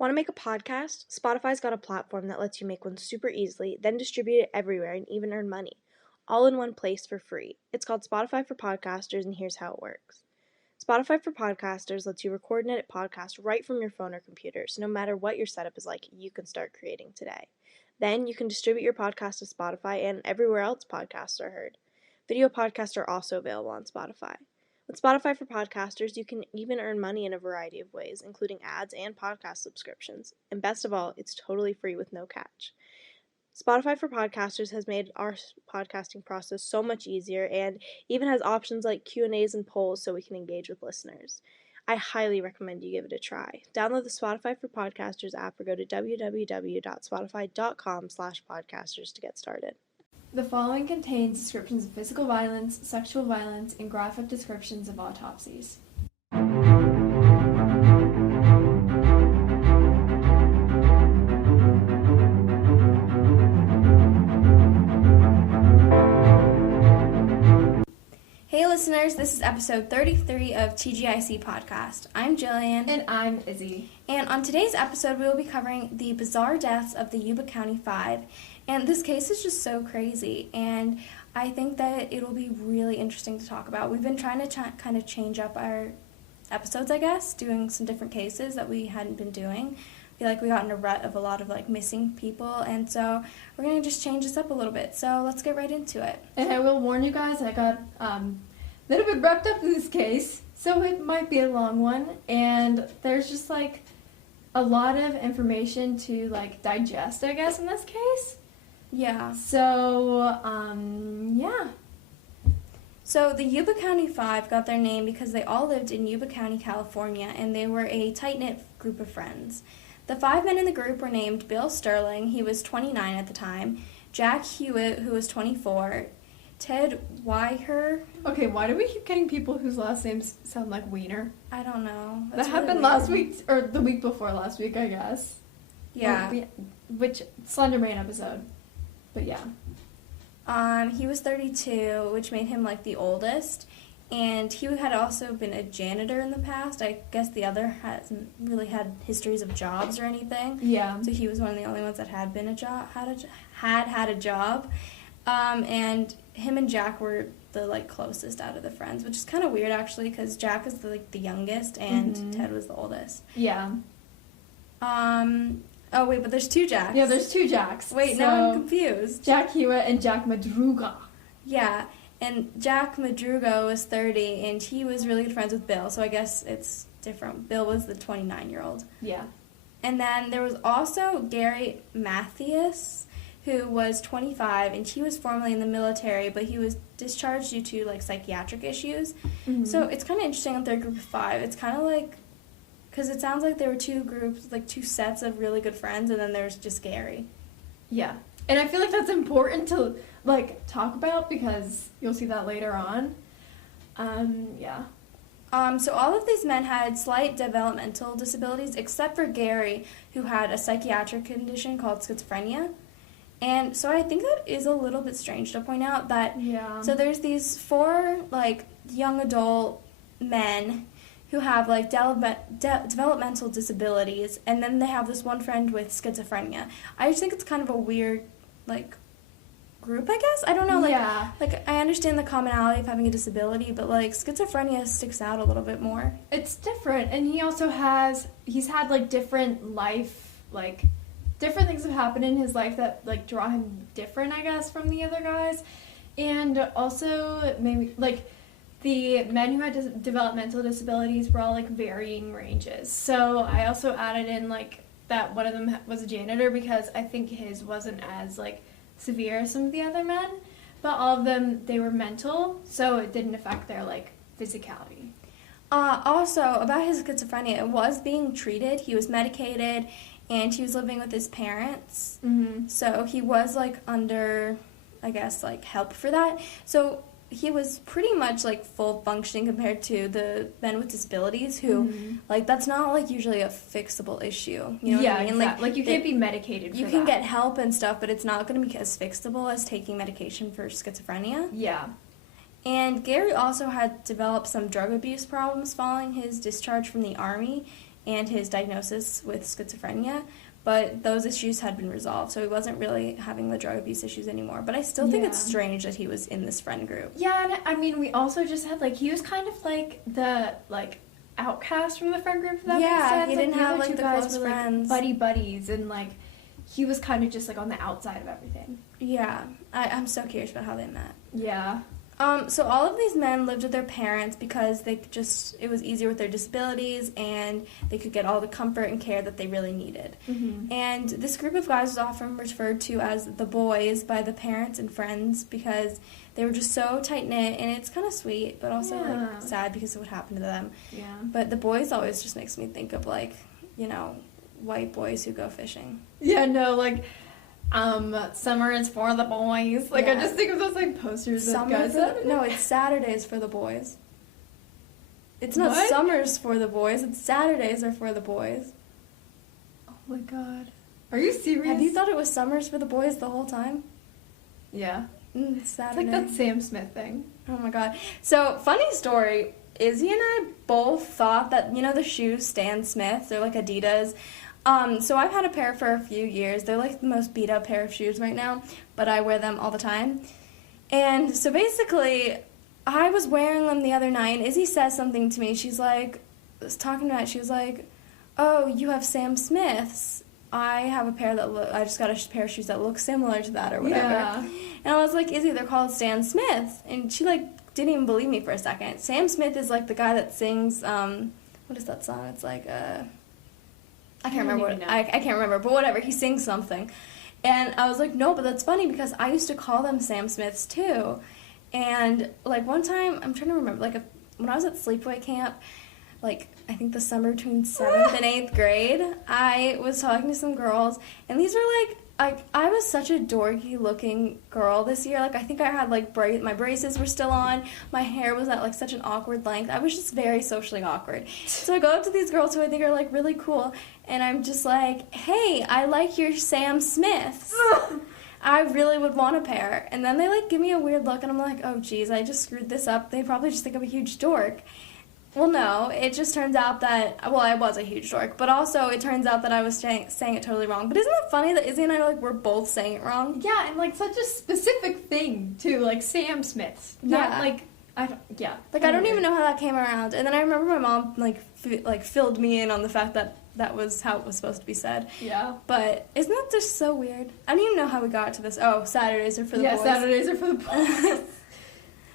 Want to make a podcast? Spotify's got a platform that lets you make one super easily, then distribute it everywhere and even earn money, all in one place for free. It's called Spotify for Podcasters, and here's how it works. Spotify for Podcasters lets you record and edit podcasts right from your phone or computer, so no matter what your setup is like, you can start creating today. Then you can distribute your podcast to Spotify and everywhere else podcasts are heard. Video podcasts are also available on Spotify. With Spotify for Podcasters, you can even earn money in a variety of ways, including ads and podcast subscriptions. And best of all, it's totally free with no catch. Spotify for Podcasters has made our podcasting process so much easier and even has options like Q&As and polls so we can engage with listeners. I highly recommend you give it a try. Download the Spotify for Podcasters app or go to www.spotify.com/podcasters to get started. The following contains descriptions of physical violence, sexual violence, and graphic descriptions of autopsies. Hey listeners, this is episode 33 of TGIC Podcast. I'm Jillian. And I'm Izzy. And on today's episode, we will be covering the bizarre deaths of the Yuba County Five. And this case is just so crazy, and I think that it will be really interesting to talk about. We've been trying to kind of change up our episodes, I guess, doing some different cases that we hadn't been doing. I feel like we got in a rut of a lot of, missing people, and so we're going to just change this up a little bit. So let's get right into it. And I will warn you guys, I got a little bit wrapped up in this case, so it might be a long one, and there's just, a lot of information to, digest, I guess, in this case. Yeah. So, yeah. So the Yuba County Five got their name because they all lived in Yuba County, California, and they were a tight-knit group of friends. The 5 men in the group were named Bill Sterling, he was 29 at the time, Jack Hewitt, who was 24, Ted Weiher. Okay, why do we keep getting people whose last names sound like Wiener? I don't know. That happened last week, or the week before last week, I guess. Yeah. Which Slender Man episode. But yeah. He was 32, which made him, the oldest, and he had also been a janitor in the past. I guess the other hasn't really had histories of jobs or anything. Yeah. So he was one of the only ones that had been a job, had a job. And him and Jack were the, closest out of the friends, which is kind of weird, actually, because Jack is, the youngest, and Ted was the oldest. Yeah. Oh, wait, but there's 2 Jacks. Yeah, there's 2 Jacks. Wait, so now I'm confused. Jack Hewitt and Jack Madruga. Yeah, and Jack Madruga was 30, and he was really good friends with Bill, so I guess it's different. Bill was the 29-year-old. Yeah. And then there was also Gary Mathias, who was 25, and he was formerly in the military, but he was discharged due to, psychiatric issues. Mm-hmm. So it's kind of interesting that they're a group of 5. It's kind of because it sounds like there were 2 groups, 2 sets of really good friends, and then there's just Gary. Yeah. And I feel like that's important to, talk about because you'll see that later on. Yeah. So all of these men had slight developmental disabilities, except for Gary, who had a psychiatric condition called schizophrenia. And so I think that is a little bit strange to point out that, yeah. So there's these 4, young adult men who have, developmental disabilities, and then they have this one friend with schizophrenia. I just think it's kind of a weird, group, I guess? I don't know, yeah. I understand the commonality of having a disability, but, schizophrenia sticks out a little bit more. It's different, and he also he's had, different life, different things have happened in his life that, draw him different, I guess, from the other guys, and also, maybe, the men who had developmental disabilities were all, varying ranges. So I also added in, that one of them was a janitor because I think his wasn't as, severe as some of the other men. But all of them, they were mental, so it didn't affect their, physicality. Also, about his schizophrenia, it was being treated. He was medicated, and he was living with his parents. Mm-hmm. So he was, under, I guess, help for that. So he was pretty much, full functioning compared to the men with disabilities who, that's not, usually a fixable issue. You know what I mean? Exactly. You can't be medicated for You can get help and stuff, but it's not going to be as fixable as taking medication for schizophrenia. Yeah. And Gary also had developed some drug abuse problems following his discharge from the Army, and his diagnosis with schizophrenia. But those issues had been resolved, so he wasn't really having the drug abuse issues anymore. But I still think it's strange that he was in this friend group. Yeah, and I mean, we also just had, like, he was kind of, like, the, like, outcast from the friend group, if that makes sense. He didn't have, like, the guys close were, friends. Like, buddies, and, like, he was kind of just, like, on the outside of everything. Yeah, I'm so curious about how they met. Yeah. So all of these men lived with their parents because it was easier with their disabilities, and they could get all the comfort and care that they really needed. Mm-hmm. And this group of guys was often referred to as the boys by the parents and friends because they were just so tight-knit, and it's kind of sweet, but also like sad because of what happened to them. Yeah. But the boys always just makes me think of, like, you know, white boys who go fishing. Yeah, no, like, summer is for the boys. Like, I just think of those, like, posters of guys. No, it's Saturdays for the boys. It's not What? summers for the boys, it's Saturdays are for the boys. Oh my god. Are you serious? Have you thought it was summers for the boys the whole time? Yeah. It's It's Saturday. like that Sam Smith thing. Oh my god. So, funny story, Izzy and I both thought that, you know, the shoes Stan Smith, they're like Adidas. So I've had a pair for a few years. They're like the most beat up pair of shoes right now, but I wear them all the time. And so basically, I was wearing them the other night, and Izzy says something to me. She's like, she was like, oh, you have Sam Smiths. I have a pair I just got a pair of shoes that look similar to that or whatever. Yeah. And I was like, Izzy, they're called Stan Smith. And she, like, didn't even believe me for a second. Sam Smith is, like, the guy that sings, what is that song? It's like, I can't remember I can't remember, but whatever, he sings something. And I was like, no, but that's funny because I used to call them Sam Smiths too. And, like, one time, I'm trying to remember, like, when I was at sleepaway camp, like, I think the summer between 7th and 8th grade, I was talking to some girls, and these were, like, I was such a dorky-looking girl this year. Like, I think I had, like, my braces were still on. My hair was at, like, such an awkward length. I was just very socially awkward. So I go up to these girls who I think are, like, really cool, and I'm just like, hey, I like your Sam Smiths. I really would want a pair. And then they, like, give me a weird look, and I'm like, oh, geez, I just screwed this up. They probably just think I'm a huge dork. Well, no, it just turns out that, well, I was a huge dork, but also it turns out that I was saying it totally wrong. But isn't it funny that Izzy and I, like, were both saying it wrong? Yeah, and, like, such a specific thing, too, like, Sam Smiths. Not, Yeah. like, yeah. Like, I don't even know how that came around. And then I remember my mom, like, filled me in on the fact that that was how it was supposed to be said. Yeah. But isn't that just so weird? I don't even know how we got to this. Oh, Saturdays are for the boys. Yeah, Saturdays are for the boys.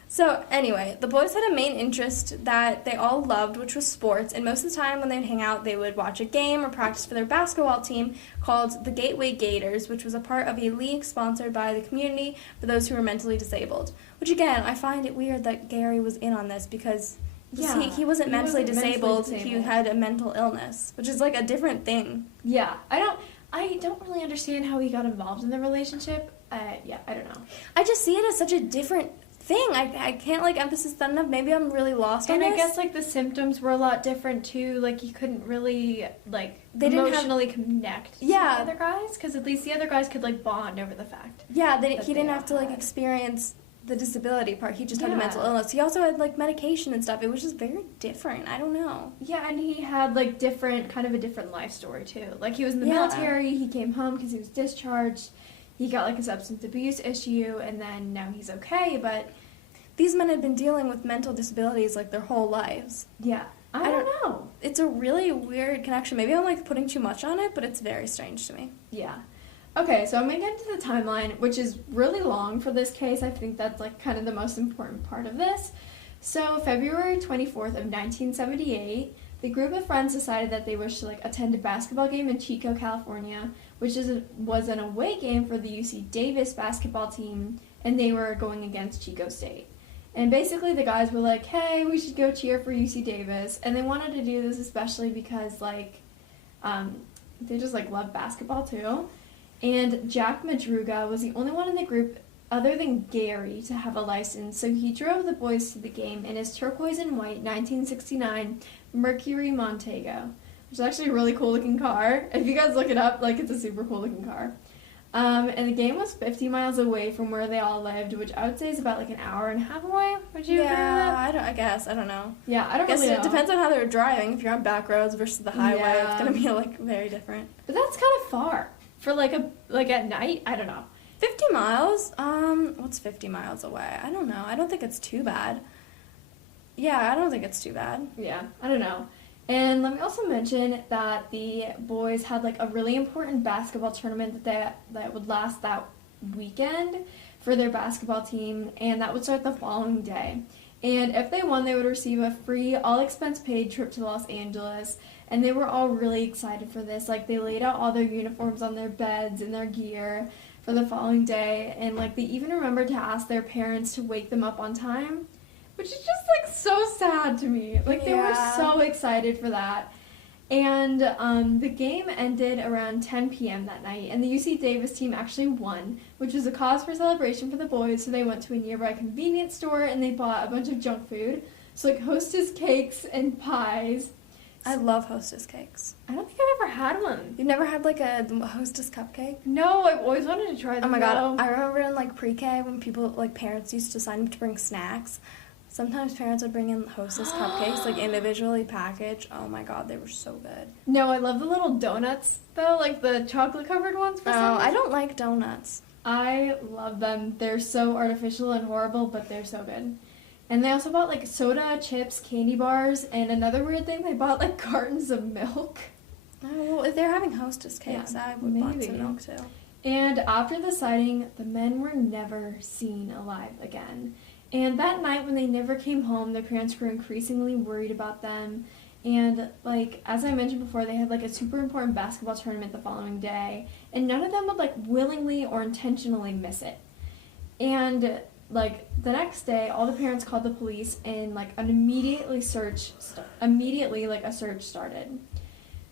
So, anyway, the boys had a main interest that they all loved, which was sports, and most of the time when they'd hang out, they would watch a game or practice for their basketball team called the Gateway Gators, which was a part of a league sponsored by the community for those who were mentally disabled. Which, again, I find it weird that Gary was in on this because he wasn't mentally disabled, he had a mental illness, which is, like, a different thing. Yeah, I don't really understand how he got involved in the relationship. Yeah, I don't know. I just see it as such a different thing. I can't, like, emphasize that enough. Maybe I'm really lost on this. And I guess, like, the symptoms were a lot different, too. Like, you couldn't really, like, They didn't emotionally connect to the other guys. Because at least the other guys could, like, bond over the fact. Yeah, he didn't have to, like, experience the disability part. He just had a mental illness. He also had, like, medication and stuff. It was just very different. I don't know. Yeah, and he had, like, kind of a different life story, too. Like, he was in the military. He came home because he was discharged. He got, like, a substance abuse issue, and then now he's okay, but these men had been dealing with mental disabilities, like, their whole lives. Yeah. I don't know. It's a really weird connection. Maybe I'm, like, putting too much on it, but it's very strange to me. Yeah. Okay, so I'm going to get into the timeline, which is really long for this case. I think that's, like, kind of the most important part of this. So, February 24th of 1978, the group of friends decided that they wished to, like, attend a basketball game in Chico, California, which was an away game for the UC Davis basketball team, and they were going against Chico State. And basically the guys were like, hey, we should go cheer for UC Davis, and they wanted to do this especially because, like, they just, like, love basketball too. And Jack Madruga was the only one in the group other than Gary to have a license, so he drove the boys to the game in his turquoise and white 1969 Mercury Montego, which is actually a really cool looking car. If you guys look it up, like, it's a super cool looking car. And the game was 50 miles away from where they all lived, which I would say is about like an hour and a half away. Would you agree with that? I guess. I don't know. Yeah, I don't guess really know. It depends on how they were driving. If you're on back roads versus the highway, it's going to be like very different. But that's kind of far for like at night. I don't know. 50 miles? What's 50 miles away? I don't know. I don't think it's too bad. Yeah, I don't think it's too bad. Yeah, I don't know. And let me also mention that the boys had like a really important basketball tournament that would last that weekend for their basketball team, and that would start the following day. And if they won, they would receive a free, all-expense-paid trip to Los Angeles, and they were all really excited for this. Like, they laid out all their uniforms on their beds and their gear for the following day, and like they even remembered to ask their parents to wake them up on time, which is just like so sad to me. Like they were so excited for that. And the game ended around 10 p.m. that night, and the UC Davis team actually won, which was a cause for celebration for the boys. So they went to a nearby convenience store and they bought a bunch of junk food, so like Hostess cakes and pies. I love Hostess cakes. I don't think I've ever had one. You've never had like a Hostess cupcake? No, I've always wanted to try them. Oh my god, I remember in like pre-K when people, like parents used to sign up to bring snacks. Sometimes parents would bring in Hostess cupcakes, like individually packaged. Oh my god, they were so good. No, I love the little donuts though, like the chocolate covered ones. For some reason. I don't like donuts. I love them. They're so artificial and horrible, but they're so good. And they also bought like soda, chips, candy bars, and another weird thing, they bought like cartons of milk. Oh, well, if they're having Hostess cakes, I would want some milk too. And after the sighting, the men were never seen alive again. And that night when they never came home, their parents grew increasingly worried about them. And like, as I mentioned before, they had like a super important basketball tournament the following day, and none of them would like willingly or intentionally miss it. And like the next day, all the parents called the police, and like a search started.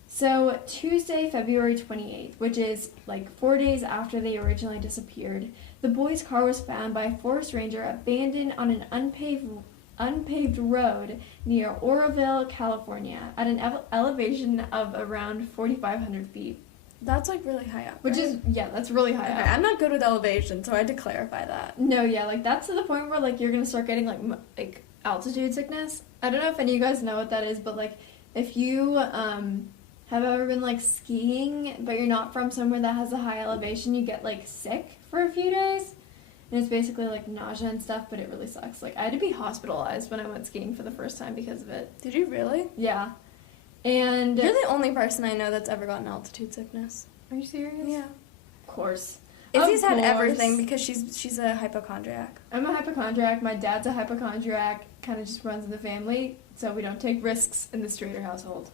So Tuesday, February 28th, which is like 4 days after they originally disappeared, the boys' car was found by a forest ranger abandoned on an unpaved road near Oroville, California, at an elevation of around 4,500 feet. That's like really high up. Which is, yeah, that's really high up. I'm not good with elevation, so I had to clarify that. No, yeah, like that's to the point where like you're gonna start getting like altitude sickness. I don't know if any of you guys know what that is, but like if you have ever been like skiing, but you're not from somewhere that has a high elevation, you get like sick for a few days. And it's basically like nausea and stuff, but it really sucks. Like I had to be hospitalized when I went skiing for the first time because of it. Did you really? Yeah. And you're the only person I know that's ever gotten altitude sickness. Are you serious? Yeah. Of course. Izzy's had everything because she's a hypochondriac. I'm a hypochondriac. My dad's a hypochondriac. Kind of just runs in the family, so we don't take risks in the Strader household.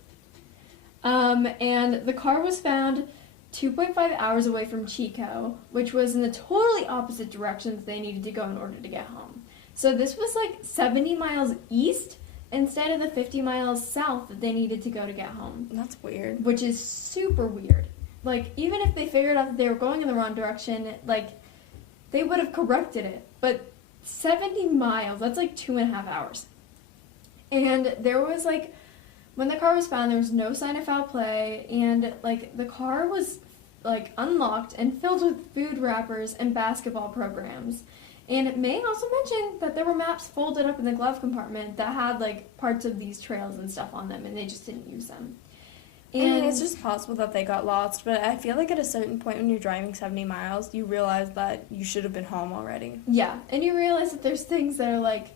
And the car was found 2.5 hours away from Chico, which was in the totally opposite directions they needed to go in order to get home. So this was like 70 miles east instead of the 50 miles south that they needed to go to get home. That's weird. Which is super weird. Like, even if they figured out that they were going in the wrong direction, like, they would have corrected it. But 70 miles, that's like 2.5 hours. And there was like, when the car was found, there was no sign of foul play, and like the car was like unlocked and filled with food wrappers and basketball programs. And it may also mention that there were maps folded up in the glove compartment that had like parts of these trails and stuff on them, and they just didn't use them. And I mean, it's just possible that they got lost, but I feel like at a certain point when you're driving 70 miles, you realize that you should have been home already. Yeah, and you realize that there's things that are like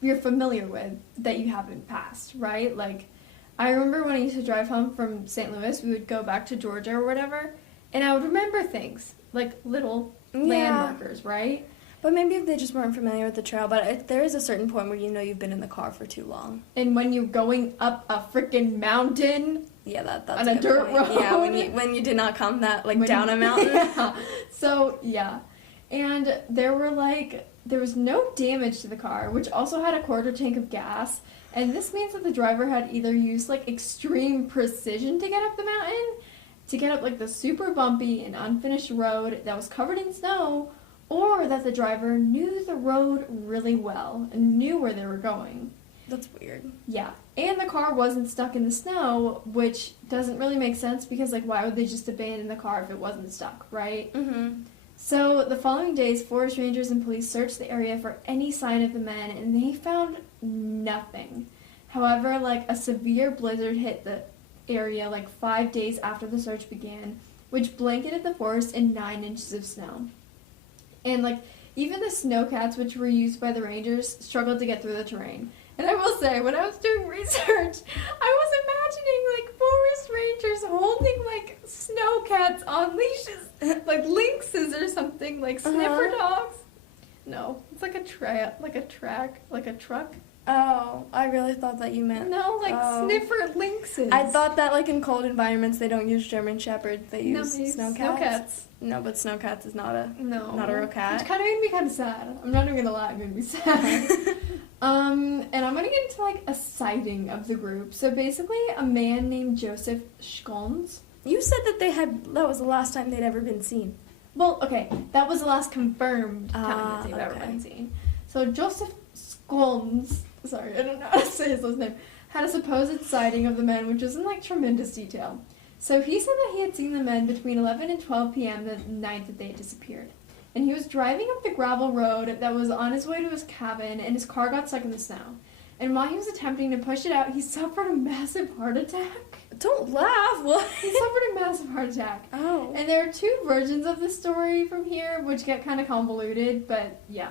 you're familiar with that you haven't passed, right? Like, I remember when I used to drive home from St. Louis, we would go back to Georgia or whatever, and I would remember things, like little landmarkers, right? But maybe if they just weren't familiar with the trail, but there is a certain point where you know you've been in the car for too long. And when you're going up a freaking mountain... Yeah, that's on a dirt road. Yeah, when you did not come down a mountain. Yeah. So, yeah. And there was no damage to the car, which also had a quarter tank of gas. And this means that the driver had either used like extreme precision to get up the mountain, to get up like the super bumpy and unfinished road that was covered in snow, or that the driver knew the road really well and knew where they were going. That's weird. Yeah. And the car wasn't stuck in the snow, which doesn't really make sense because, like, why would they just abandon the car if it wasn't stuck, right? Mm-hmm. So the following days, forest rangers and police searched the area for any sign of the men, and they found nothing. However, like, a severe blizzard hit the area, like, 5 days after the search began, which blanketed the forest in 9 inches of snow. And, like, even the snowcats, which were used by the rangers, struggled to get through the terrain. And I will say, when I was doing research, I was imagining, like, forest rangers holding, like, snowcats on leashes, like lynxes or something, like sniffer dogs. No, it's like a truck. Oh, I really thought that you meant... No, like sniffer lynxes. I thought that, like, in cold environments, they don't use German Shepherds, they use snowcats. Snowcats. No, but snowcats is not a real cat. Which kind of made me kind of sad. I'm not even gonna lie, it made me sad. And I'm gonna get into, like, a sighting of the group. So basically, a man named Joseph Schkolns. You said that was the last time they'd ever been seen. Well, okay, that was the last confirmed time that they've ever been seen. So Joseph Schkolns, sorry, I don't know how to say his last name, had a supposed sighting of the men, which was in, like, tremendous detail. So he said that he had seen the men between 11 and 12 p.m. the night that they had disappeared. And he was driving up the gravel road that was on his way to his cabin, and his car got stuck in the snow. And while he was attempting to push it out, he suffered a massive heart attack. Don't laugh, what? He suffered a massive heart attack. Oh. And there are 2 versions of the story from here, which get kind of convoluted, but yeah.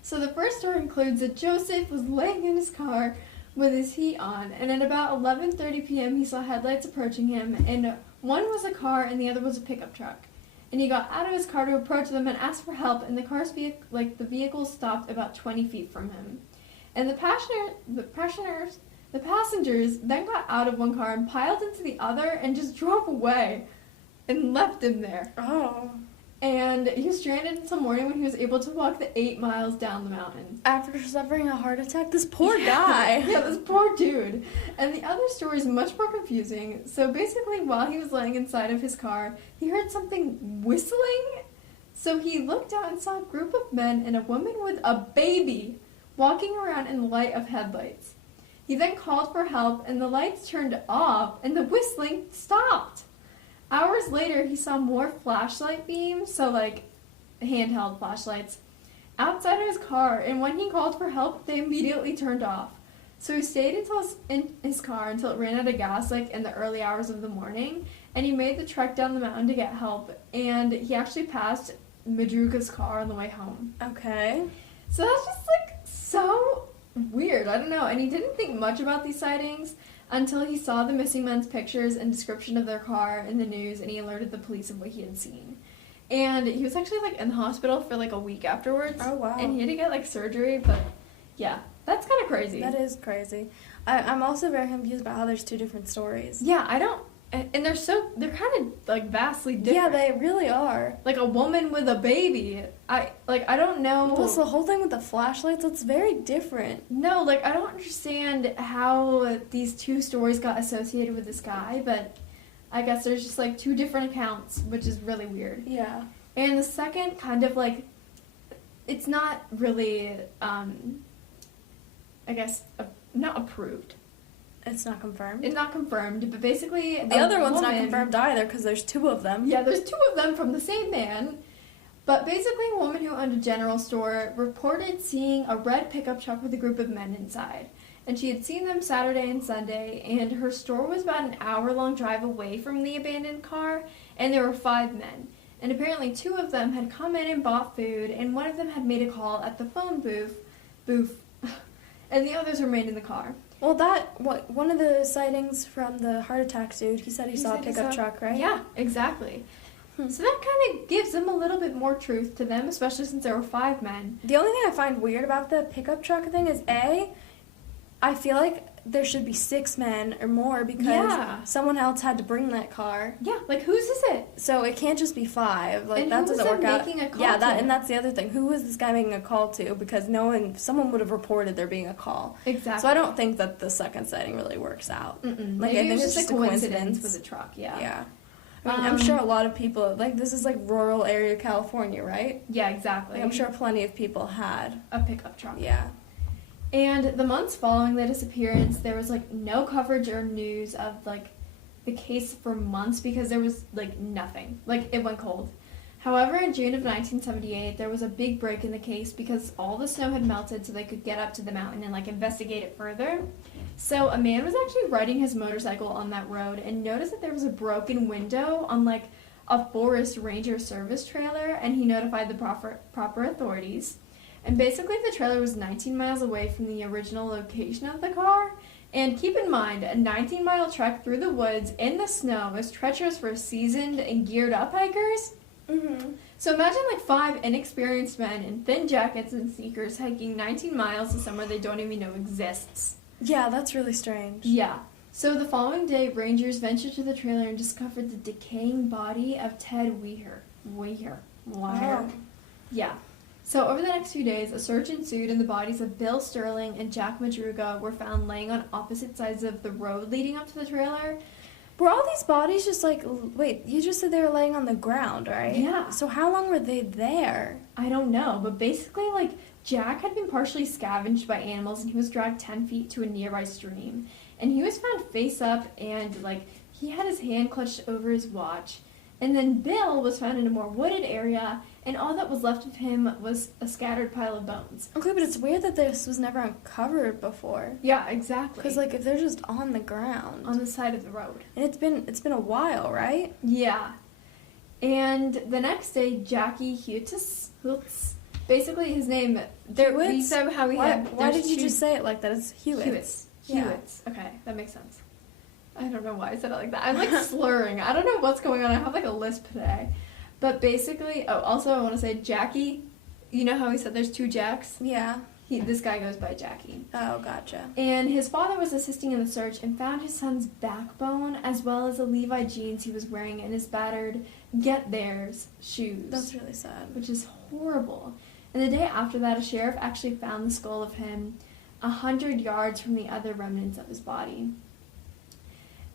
So the first story includes that Joseph was laying in his car with his heat on, and at about 11:30 p.m. he saw headlights approaching him, and one was a car and the other was a pickup truck. And he got out of his car to approach them and ask for help, and the vehicle stopped about 20 feet from him. And the passengers then got out of one car and piled into the other and just drove away and left him there. Oh. And he was stranded until morning when he was able to walk the 8 miles down the mountain. After suffering a heart attack? This poor guy. Yeah, this poor dude. And the other story is much more confusing. So basically, while he was laying inside of his car, he heard something whistling. So he looked out and saw a group of men and a woman with a baby walking around in the light of headlights. He then called for help, and the lights turned off, and the whistling stopped. Hours later, he saw more flashlight beams, so, like, handheld flashlights, outside of his car, and when he called for help, they immediately turned off. So he stayed in his car until it ran out of gas, like, in the early hours of the morning, and he made the trek down the mountain to get help, and he actually passed Madruga's car on the way home. Okay. So that's just, like, so weird. I don't know. And he didn't think much about these sightings until he saw the missing men's pictures and description of their car in the news, and he alerted the police of what he had seen. And he was actually, like, in the hospital for, like, a week afterwards. Oh, wow. And he had to get, like, surgery, but, yeah, that's kind of crazy. That is crazy. I'm also very confused about how there's 2 different stories. Yeah, I don't... And they're kind of, like, vastly different. Yeah, they really are. Like, a woman with a baby. I don't know... Plus, the whole thing with the flashlights, it's very different. No, like, I don't understand how these 2 stories got associated with this guy, but I guess there's just, like, 2 different accounts, which is really weird. Yeah. And the second kind of, like, it's not really, I guess, not approved. It's not confirmed? It's not confirmed, but basically... The other one's not confirmed either, because there's 2 of them. Yeah, there's 2 of them from the same man. But basically, a woman who owned a general store reported seeing a red pickup truck with a group of men inside. And she had seen them Saturday and Sunday, and her store was about an hour-long drive away from the abandoned car, and there were 5 men. And apparently 2 of them had come in and bought food, and one of them had made a call at the phone booth, and the others remained in the car. Well, one of the sightings from the heart attack dude, he said he saw a pickup truck, right? Yeah, exactly. So that kind of gives them a little bit more truth to them, especially since there were 5 men. The only thing I find weird about the pickup truck thing is, I feel like there should be 6 men or more because someone else had to bring that car. Yeah, like, whose is it? So it can't just be 5. Like, and that doesn't work out. Making a call yeah, to? And that's the other thing. Who was this guy making a call to? Because someone would have reported there being a call. Exactly. So I don't think that the second sighting really works out. Mm-mm. Like, Maybe I think it's just a a coincidence with the truck. Yeah. Yeah. I mean, I'm sure a lot of people, like, this is like rural area California, right? Yeah, exactly. Like, I'm sure plenty of people had a pickup truck. Yeah. And the months following the disappearance, there was, like, no coverage or news of, like, the case for months because there was, like, nothing. Like, it went cold. However, in June of 1978, there was a big break in the case because all the snow had melted so they could get up to the mountain and, like, investigate it further. So a man was actually riding his motorcycle on that road and noticed that there was a broken window on, like, a forest ranger service trailer, and he notified the proper authorities. And basically, the trailer was 19 miles away from the original location of the car. And keep in mind, a 19-mile trek through the woods in the snow is treacherous for seasoned and geared-up hikers. Mm-hmm. So imagine, like, 5 inexperienced men in thin jackets and sneakers hiking 19 miles to somewhere they don't even know exists. Yeah, that's really strange. Yeah. So the following day, rangers ventured to the trailer and discovered the decaying body of Ted Weir. Oh. Yeah. So over the next few days, a search ensued, and the bodies of Bill Sterling and Jack Madruga were found laying on opposite sides of the road leading up to the trailer. Were all these bodies just like, wait, you just said they were laying on the ground, right? Yeah. So how long were they there? I don't know, but basically, like, Jack had been partially scavenged by animals, and he was dragged 10 feet to a nearby stream. And he was found face up, and, like, he had his hand clutched over his watch. And then Bill was found in a more wooded area, and all that was left of him was a scattered pile of bones. Okay, but it's weird that this was never uncovered before. Yeah, exactly. Because, like, if they're just on the ground. On the side of the road. And it's been a while, right? Yeah. And the next day, Jackie Hewitts, basically his name, we said how he had... Why did you just say it like that? It's Hewitts. Hewitts. Yeah. Hewitts. Okay, that makes sense. I don't know why I said it like that. I'm, like, slurring. I don't know what's going on. I have, like, a lisp today. But basically... Oh, also, I want to say Jackie. You know how he said there's 2 Jacks? Yeah. This guy goes by Jackie. Oh, gotcha. And his father was assisting in the search and found his son's backbone as well as the Levi jeans he was wearing and his battered Get Theirs shoes. That's really sad. Which is horrible. And the day after that, a sheriff actually found the skull of him 100 yards from the other remnants of his body.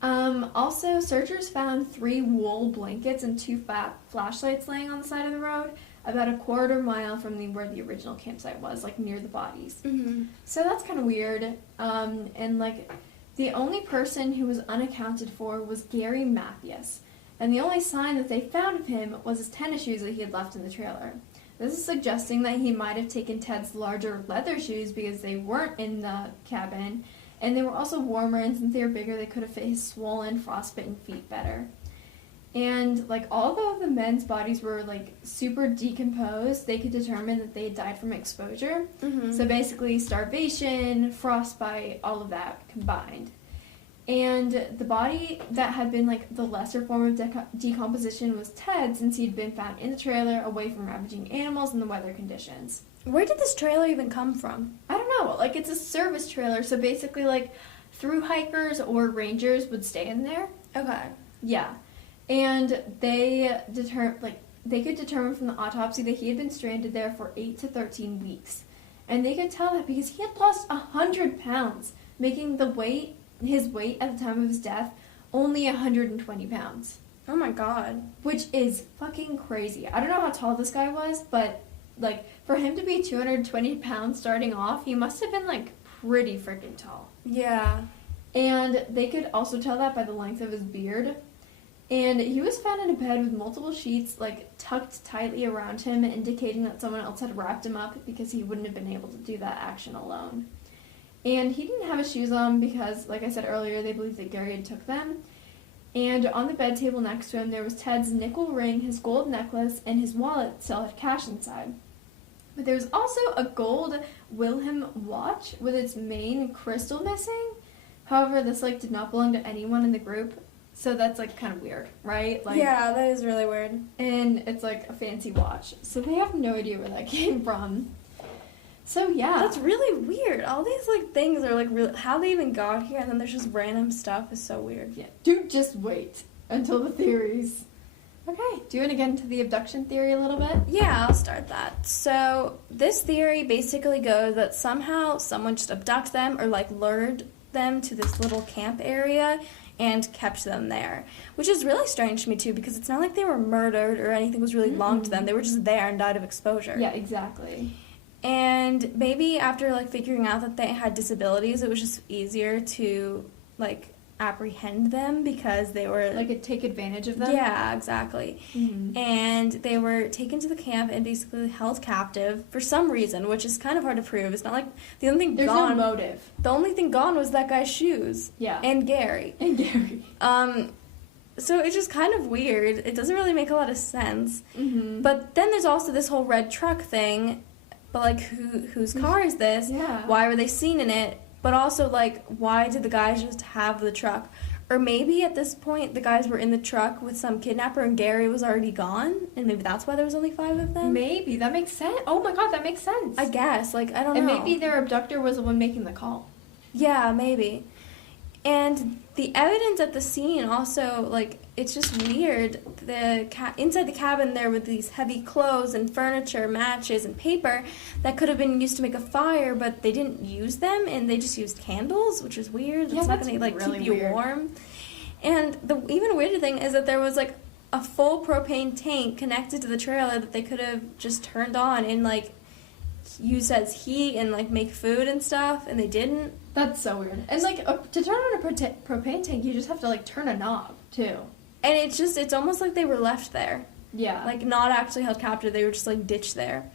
Also, searchers found 3 wool blankets and 2 flashlights laying on the side of the road, about a quarter mile from where the original campsite was, like, near the bodies. Mm-hmm. So that's kind of weird. And, like, the only person who was unaccounted for was Gary Mathias. And the only sign that they found of him was his tennis shoes that he had left in the trailer. This is suggesting that he might have taken Ted's larger leather shoes because they weren't in the cabin, and they were also warmer, and since they were bigger, they could have fit his swollen, frostbitten feet better. And, like, although the men's bodies were, like, super decomposed, they could determine that they had died from exposure. Mm-hmm. So basically starvation, frostbite, all of that combined. And the body that had been, like, the lesser form of decomposition was Ted, since he'd been found in the trailer away from ravaging animals and the weather conditions. Where did this trailer even come from? I don't know. Like, it's a service trailer, so basically, like, through hikers or rangers would stay in there. Okay. Yeah. And they could determine from the autopsy that he had been stranded there for 8 to 13 weeks. And they could tell that because he had lost 100 pounds, making his weight at the time of his death only 120 pounds. Oh my god. Which is fucking crazy. I don't know how tall this guy was, but, like, for him to be 220 pounds starting off, he must have been, like, pretty freaking tall. Yeah. And they could also tell that by the length of his beard. And he was found in a bed with multiple sheets, like, tucked tightly around him, indicating that someone else had wrapped him up because he wouldn't have been able to do that action alone. And he didn't have his shoes on because, like I said earlier, they believed that Gary had took them. And on the bed table next to him, there was Ted's nickel ring, his gold necklace, and his wallet still had cash inside. But there was also a gold Wilhelm watch with its main crystal missing. However, this, like, did not belong to anyone in the group. So that's, like, kind of weird, right? Like, yeah, that is really weird. And it's, like, a fancy watch. So they have no idea where that came from. So, yeah. That's really weird. All these, like, things are, like, really... How they even got here, and then there's just random stuff is so weird. Yeah. Dude, just wait until the theories. Okay. Do you want to get into the abduction theory a little bit? Yeah, I'll start that. So, this theory basically goes that somehow someone just abducted them or, like, lured them to this little camp area and kept them there, which is really strange to me too, because it's not like they were murdered or anything was really wrong to them. They were just there and died of exposure. Yeah, exactly. And maybe after, like, figuring out that they had disabilities, it was just easier to, like, apprehend them because they were... Like, take advantage of them? Yeah, exactly. Mm-hmm. And they were taken to the camp and basically held captive for some reason, which is kind of hard to prove. It's not like the only thing There's gone... no motive. The only thing gone was that guy's shoes. Yeah. And Gary. And Gary. So it's just kind of weird. It doesn't really make a lot of sense. Mm-hmm. But then there's also this whole red truck thing. But, like, whose car is this? Yeah. Why were they seen in it? But also, like, why did the guys just have the truck? Or maybe at this point the guys were in the truck with some kidnapper and Gary was already gone? And maybe that's why there was only 5 of them? Maybe. That makes sense. Oh my god, that makes sense. I guess. Like, I don't know. And maybe their abductor was the one making the call. Yeah, maybe. And the evidence at the scene also, like, it's just weird. Inside the cabin there were these heavy clothes and furniture, matches, and paper that could have been used to make a fire, but they didn't use them, and they just used candles, which is weird. Yeah, it's not that's going to, like, really keep you weird. warm. And the even weirder thing is that there was, like, a full propane tank connected to the trailer that they could have just turned on and, like, used as heat and, like, make food and stuff, and they didn't. That's so weird. And, like, to turn on a propane tank, you just have to, like, turn a knob, too. And it's almost like they were left there. Yeah. Like, not actually held captive. They were just, like, ditched there.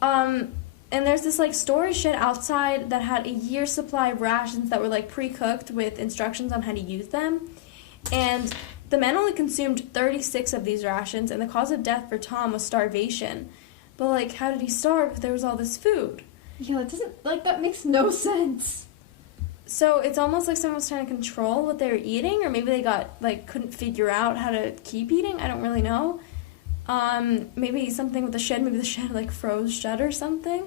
And there's this, like, storage shed outside that had a year's supply of rations that were, like, pre-cooked with instructions on how to use them. And the men only consumed 36 of these rations, and the cause of death for Tom was starvation. But, like, how did he starve if there was all this food? Yeah, that doesn't, like, that makes no sense. So it's almost like someone was trying to control what they were eating, or maybe they couldn't figure out how to keep eating. I don't really know. Maybe something with the shed. Maybe the shed, like, froze shut or something.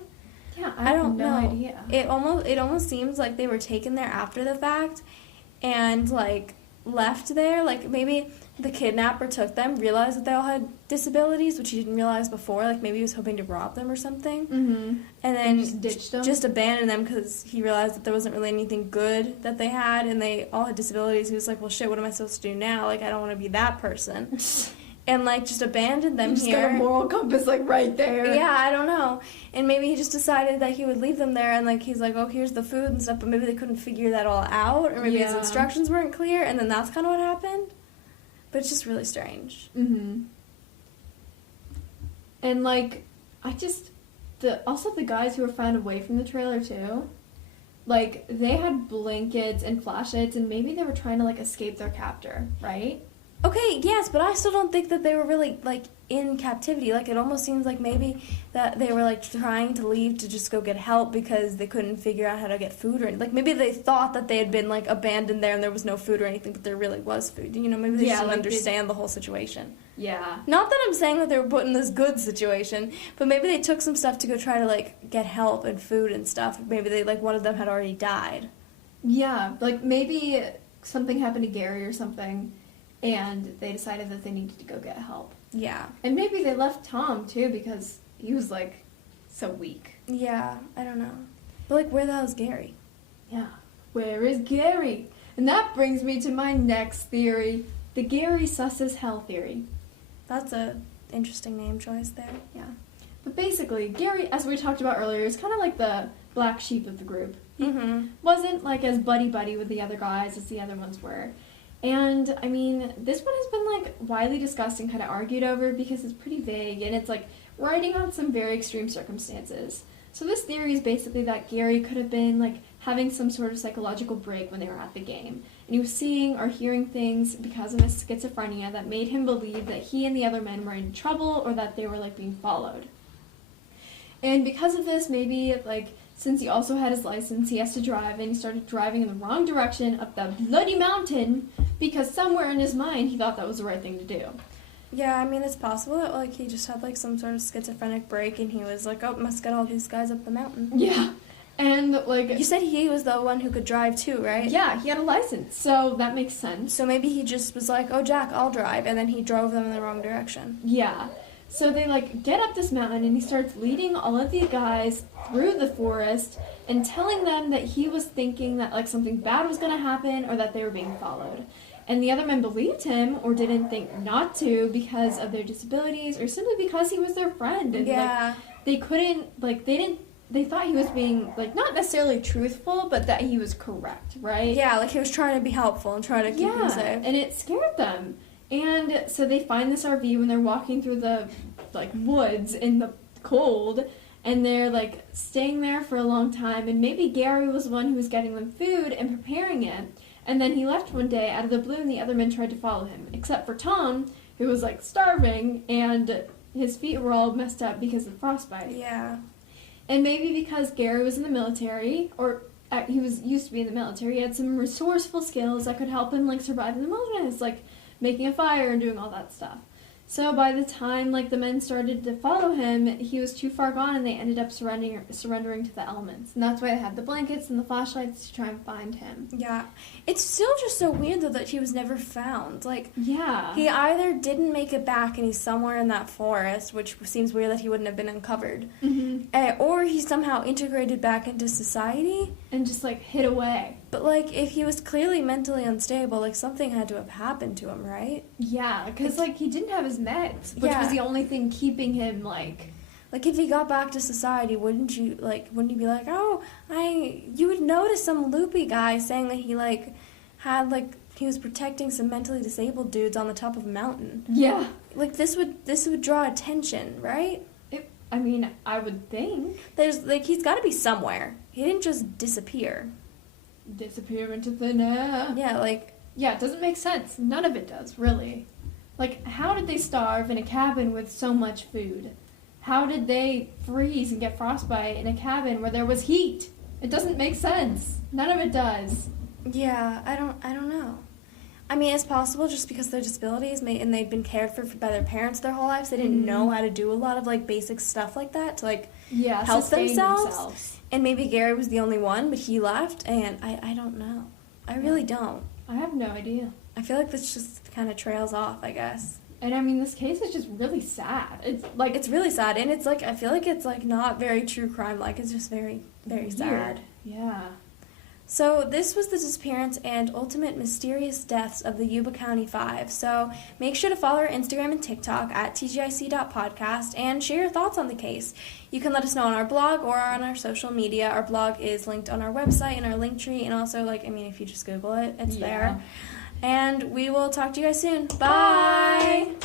Yeah, I don't have no know. idea. It almost seems like they were taken there after the fact and, like, left there. Like, maybe the kidnapper took them, realized that they all had disabilities, which he didn't realize before. Like, maybe he was hoping to rob them or something. Mm-hmm. And then just ditched them? Just abandoned them because he realized that there wasn't really anything good that they had, and they all had disabilities. He was like, well, shit, what am I supposed to do now? Like, I don't want to be that person. And, like, just abandoned them just here. got a moral compass, like, right there. Yeah, I don't know. And maybe he just decided that he would leave them there, and, like, he's like, oh, here's the food and stuff, but maybe they couldn't figure that all out, or maybe his Yeah. instructions weren't clear, and then that's kind of what happened. But it's just really strange. Mm-hmm. And, like, also the guys who were found away from the trailer, too, like, they had blankets and flashlights, and maybe they were trying to, like, escape their captor, right? Okay, yes, but I still don't think that they were really, like, in captivity. Like, it almost seems like maybe that they were, like, trying to leave to just go get help because they couldn't figure out how to get food or anything. Like, maybe they thought that they had been, like, abandoned there and there was no food or anything, but there really was food. You know, maybe they just didn't understand the whole situation. Yeah. Not that I'm saying that they were put in this good situation, but maybe they took some stuff to go try to, like, get help and food and stuff. Maybe they, like, one of them had already died. Yeah, like, maybe something happened to Gary or something, and they decided that they needed to go get help. Yeah. And maybe they left Tom, too, because he was, like, so weak. Yeah, I don't know. But, like, where the hell is Gary? Yeah. Where is Gary? And that brings me to my next theory, the Gary sus as hell theory. That's a interesting name choice there, yeah. But basically, Gary, as we talked about earlier, is kind of like the black sheep of the group. Mm-hmm. Wasn't, like, as buddy-buddy with the other guys as the other ones were. And, I mean, this one has been, like, widely discussed and kind of argued over because it's pretty vague, and it's, like, riding on some very extreme circumstances. So this theory is basically that Gary could have been, like, having some sort of psychological break when they were at the game. And he was seeing or hearing things because of his schizophrenia that made him believe that he and the other men were in trouble or that they were, like, being followed. And because of this, maybe, like, since he also had his license, he has to drive, and he started driving in the wrong direction up the bloody mountain because somewhere in his mind he thought that was the right thing to do. Yeah, I mean, it's possible that, like, he just had, like, some sort of schizophrenic break, and he was like, oh, must get all these guys up the mountain. Yeah. And, like... You said he was the one who could drive, too, right? Yeah, he had a license, so that makes sense. So maybe he just was like, oh, Jack, I'll drive, and then he drove them in the wrong direction. Yeah. So they, like, get up this mountain, and he starts leading all of the guys through the forest and telling them that he was thinking that, like, something bad was going to happen or that they were being followed. And the other men believed him or didn't think not to because of their disabilities or simply because he was their friend. And, Yeah. like, they couldn't, like, they thought he was being, like, not necessarily truthful, but that he was correct, right? Yeah, like he was trying to be helpful and trying to keep him safe. And it scared them. And so they find this RV when they're walking through the, like, woods in the cold, and they're, like, staying there for a long time, and maybe Gary was the one who was getting them food and preparing it, and then he left one day out of the blue, and the other men tried to follow him, except for Tom, who was, like, starving, and his feet were all messed up because of frostbite. Yeah. And maybe because Gary was in the military, or he was used to be in the military, he had some resourceful skills that could help him, like, survive in the wilderness, like making a fire and doing all that stuff. So by the time, like, the men started to follow him, he was too far gone, and they ended up surrendering to the elements. And that's why they had the blankets and the flashlights to try and find him. Yeah. It's still just so weird, though, that he was never found. Like, yeah. He either didn't make it back and he's somewhere in that forest, which seems weird that he wouldn't have been uncovered, or he somehow integrated back into society. And just, like, hid away. But, like, if he was clearly mentally unstable, like, something had to have happened to him, right? Yeah, because, like, he didn't have his meds, which was the only thing keeping him, like... Like, if he got back to society, wouldn't you be like, oh, you would notice some loopy guy saying that he, like, had, like, he was protecting some mentally disabled dudes on the top of a mountain. Yeah. Like, this would draw attention, right? I mean, I would think. There's, like, he's got to be somewhere. He didn't just disappear. Disappear into thin air. Yeah, like... Yeah, it doesn't make sense. None of it does, really. Like, how did they starve in a cabin with so much food? How did they freeze and get frostbite in a cabin where there was heat? It doesn't make sense. None of it does. Yeah, I don't know. I mean, it's possible just because their disabilities, and they'd been cared for by their parents their whole lives. They didn't know how to do a lot of, like, basic stuff like that to, like, help themselves. And maybe Gary was the only one, but he left, and I don't know. I really don't. I have no idea. I feel like this just kind of trails off, I guess. And I mean, this case is just really sad. It's really sad, and it's like, I feel like it's, like, not very true crime, like, it's just very, very sad. Yeah. So this was the disappearance and ultimate mysterious deaths of the Yuba County Five. So make sure to follow our Instagram and TikTok at tgic.podcast and share your thoughts on the case. You can let us know on our blog or on our social media. Our blog is linked on our website and our link tree, and also, like, I mean, if you just Google it, it's there. And we will talk to you guys soon. Bye!